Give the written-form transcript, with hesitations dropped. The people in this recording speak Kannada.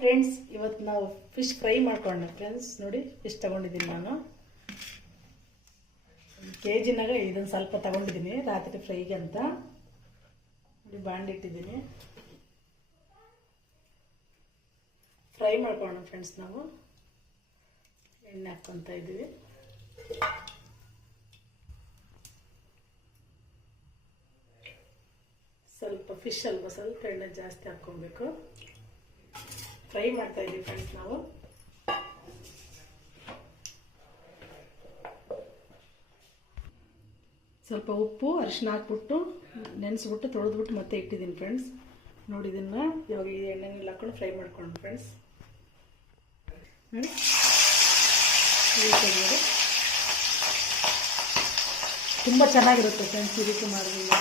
ಫ್ರೆಂಡ್ಸ್, ಇವತ್ತು ನಾವು ಫಿಶ್ ಫ್ರೈ ಮಾಡ್ಕೊಂಡೆ ಫ್ರೆಂಡ್ಸ್. ನೋಡಿ ಫಿಶ್ ತಗೊಂಡಿದ್ದೀನಿ ನಾನು. ಕೆಜಿನಾಗ ಇದನ್ನು ಸ್ವಲ್ಪ ತಗೊಂಡಿದ್ದೀನಿ ರಾತ್ರಿ ಫ್ರೈಗೆ ಅಂತ. ನೋಡಿ ಬಾಂಡ್ ಇಟ್ಟಿದ್ದೀನಿ. ಫ್ರೈ ಮಾಡ್ಕೊಳ್ಳೋಣ ಫ್ರೆಂಡ್ಸ್. ನಾವು ಎಣ್ಣೆ ಹಾಕ್ಕೊತಾ ಇದ್ದೀವಿ. ಸ್ವಲ್ಪ ಫಿಶ್ ಅಲ್ವಾ, ಸ್ವಲ್ಪ ಎಣ್ಣೆ ಜಾಸ್ತಿ ಹಾಕ್ಕೊಬೇಕು. ಫ್ರೈ ಮಾಡ್ತಾ ಇದ್ದೀವಿ ಫ್ರೆಂಡ್ಸ್ ನಾವು. ಸ್ವಲ್ಪ ಉಪ್ಪು ಅರಿಶಿನ ಹಾಕ್ಬಿಟ್ಟು ನೆನೆಸ್ಬಿಟ್ಟು ತೊಳೆದ್ಬಿಟ್ಟು ಮತ್ತೆ ಇಟ್ಟಿದ್ದೀನಿ ಫ್ರೆಂಡ್ಸ್. ನೋಡಿ ಇದನ್ನು ಇವಾಗ ಈ ಎಣ್ಣೆನೆಲ್ಲ ಹಾಕೊಂಡು ಫ್ರೈ ಮಾಡ್ಕೊಂಡು ಫ್ರೆಂಡ್ಸ್. ನೋಡಿ ತುಂಬ ಚೆನ್ನಾಗಿರುತ್ತೆ ಫ್ರೆಂಡ್ಸ್. ಈ ರೀತಿ ಮಾಡಿದ್ರೆ